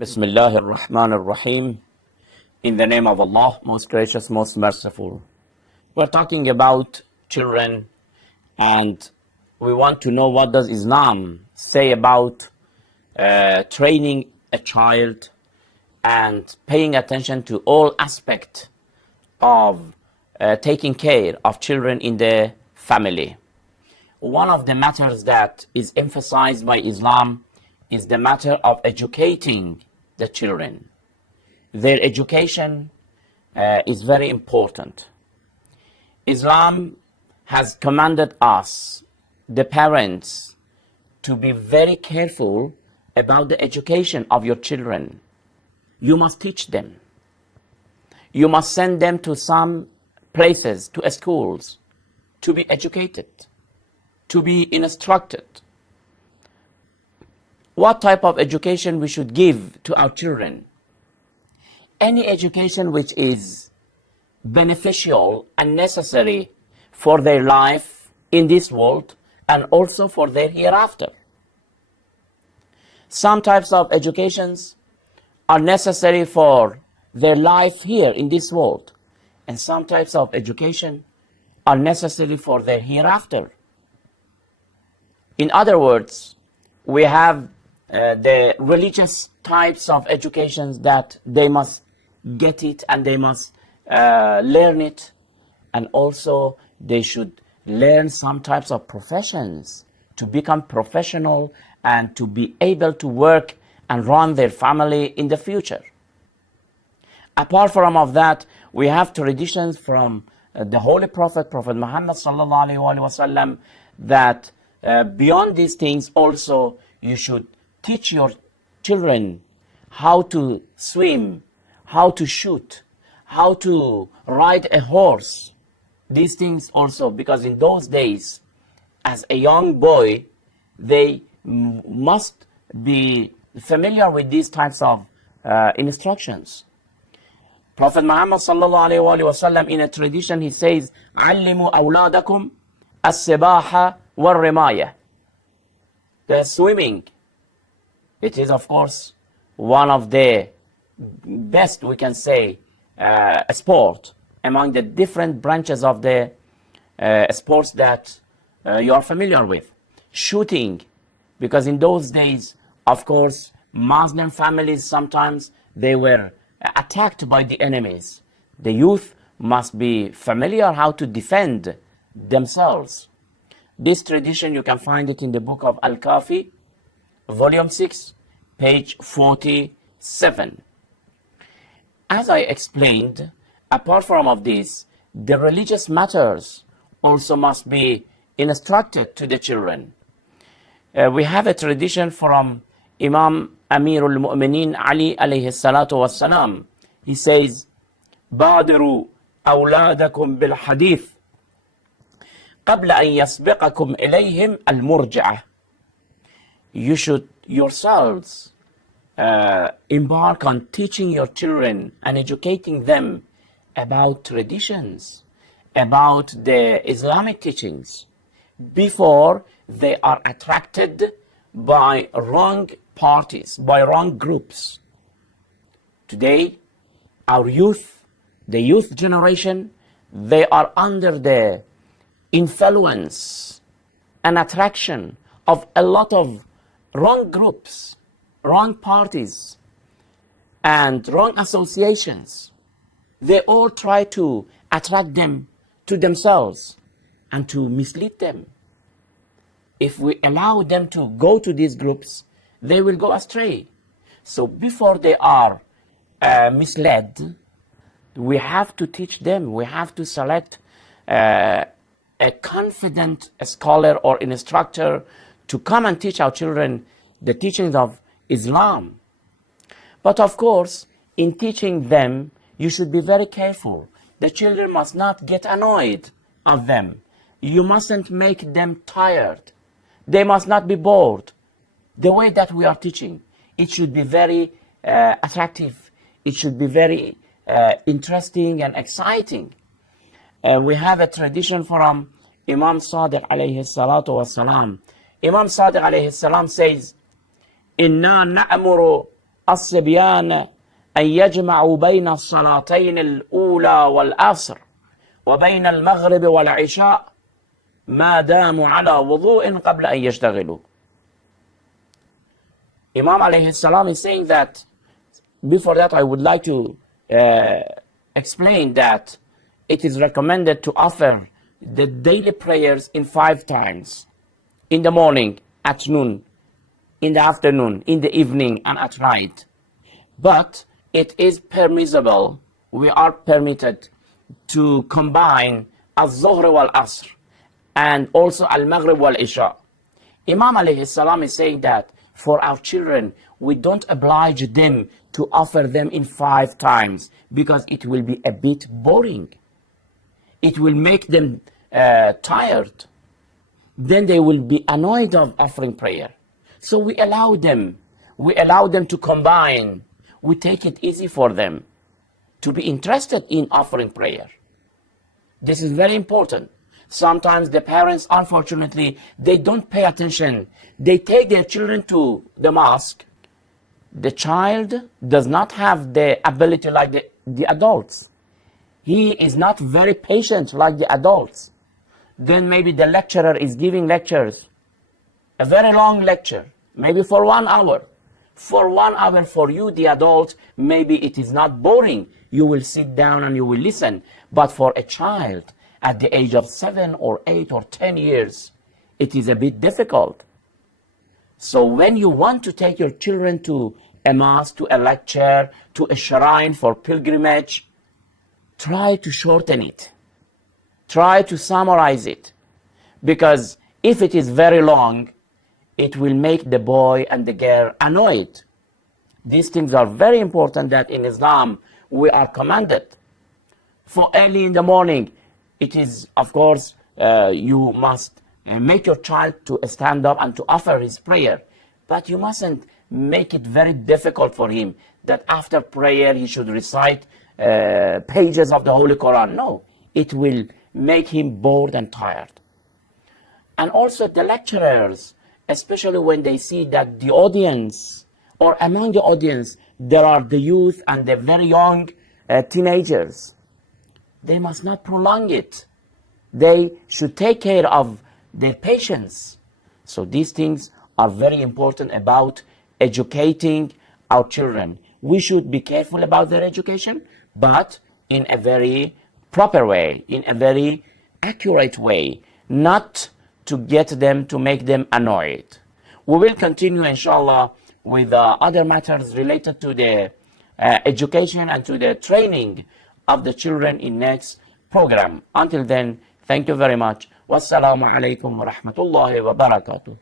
Bismillah ar-Rahman ar-Rahim. In the name of Allah, most gracious, most merciful. We're talking about children, and we want to know what does Islam say about training a child and paying attention to all aspects of taking care of children in the family. One of the matters that is emphasized by Islam is the matter of educating the children. Their education is very important. Islam has commanded us, the parents, to be very careful about the education of your children. You must teach them. You must send them to some places, to schools, to be educated, to be instructed. What type of education we should give to our children? Any education which is beneficial and necessary for their life in this world and also for their hereafter. Some types of educations are necessary for their life here in this world, and some types of education are necessary for their hereafter. In other words, we have the religious types of educations that they must get it and they must learn it, and also they should learn some types of professions to become professional and to be able to work and run their family in the future. Apart from of that, we have traditions from the Holy Prophet Muhammad sallallahu alaihi wasallam that beyond these things also you should teach your children how to swim, how to shoot, how to ride a horse. These things also, because in those days, as a young boy, they must be familiar with these types of instructions. Prophet Muhammad sallallahu alaihi wasallam, in a tradition, he says, "Allimu awladakum as-sibaha wal-rimaya." The swimming, it is of course one of the best, we can say, sport among the different branches of the sports that you are familiar with. Shooting, because in those days, of course, Muslim families sometimes they were attacked by the enemies. The youth must be familiar how to defend themselves. This tradition, you can find it in the book of Al-Kafi, volume 6, page 47. As I explained, apart from of this, the religious matters also must be instructed to the children. We have a tradition from Imam Amirul Mu'mineen Ali alayhi salatu wassalam. He says, "Badiru awladakum bil hadith قبل أن يسبقكم إليهم المرجعة." You should yourselves embark on teaching your children and educating them about traditions, about the Islamic teachings, before they are attracted by wrong parties, by wrong groups. Today, our youth, the youth generation, they are under the influence and attraction of a lot of wrong groups, wrong parties, and wrong associations. They all try to attract them to themselves and to mislead them. If we allow them to go to these groups, they will go astray. So before they are misled, we have to teach them, we have to select a confident scholar or instructor to come and teach our children the teachings of Islam. But of course, in teaching them, you should be very careful. The children must not get annoyed of them. You mustn't make them tired. They must not be bored. The way that we are teaching, it should be very attractive. It should be very interesting and exciting. We have a tradition from Imam Sadiq alayhi salatu wasalam. Imam Sadiq alayhi salam says, "Inna na'muru الصبيان أن يجمعوا بين الصلاتين الأولى والآخر وبين المغرب والعشاء ما داموا على وضوء قبل أن يشتغلوا. Imam alayhi salam is saying that, before that I would like to explain that it is recommended to offer the daily prayers in 5 times: in the morning, at noon, in the afternoon, in the evening, and at night. But it is permissible, we are permitted to combine al-Zuhr wal-Asr and also al-Maghrib wal-Isha. Imam alayhi salam is saying that for our children, we don't oblige them to offer them in 5 times because it will be a bit boring. It will make them tired. Then they will be annoyed of offering prayer. So we allow them to combine. We take it easy for them to be interested in offering prayer. This is very important. Sometimes the parents, unfortunately, they don't pay attention. They take their children to the mosque. The child does not have the ability like the adults. He is not very patient like the adults. Then maybe the lecturer is giving lectures, a very long lecture, maybe for 1 hour. For 1 hour for you, the adult, maybe it is not boring. You will sit down and you will listen. But for a child at the age of 7 or 8 or 10 years, it is a bit difficult. So when you want to take your children to a mosque, to a lecture, to a shrine for pilgrimage, try to shorten it. Try to summarize it. Because if it is very long, it will make the boy and the girl annoyed. These things are very important that in Islam we are commanded. For early in the morning, it is, of course, you must make your child to stand up and to offer his prayer. But you mustn't make it very difficult for him that after prayer he should recite pages of the Holy Quran. No, it will make him bored and tired. And also the lecturers, especially when they see that the audience, or among the audience, there are the youth and the very young teenagers, they must not prolong it. They should take care of their patients. So these things are very important about educating our children. We should be careful about their education, but in a very proper way, in a very accurate way, not to get them, to make them annoyed. We will continue, inshallah, with other matters related to the education and to the training of the children in next program. Until then, thank you very much. Wassalamu alaikum wa rahmatullahi wa barakatuh.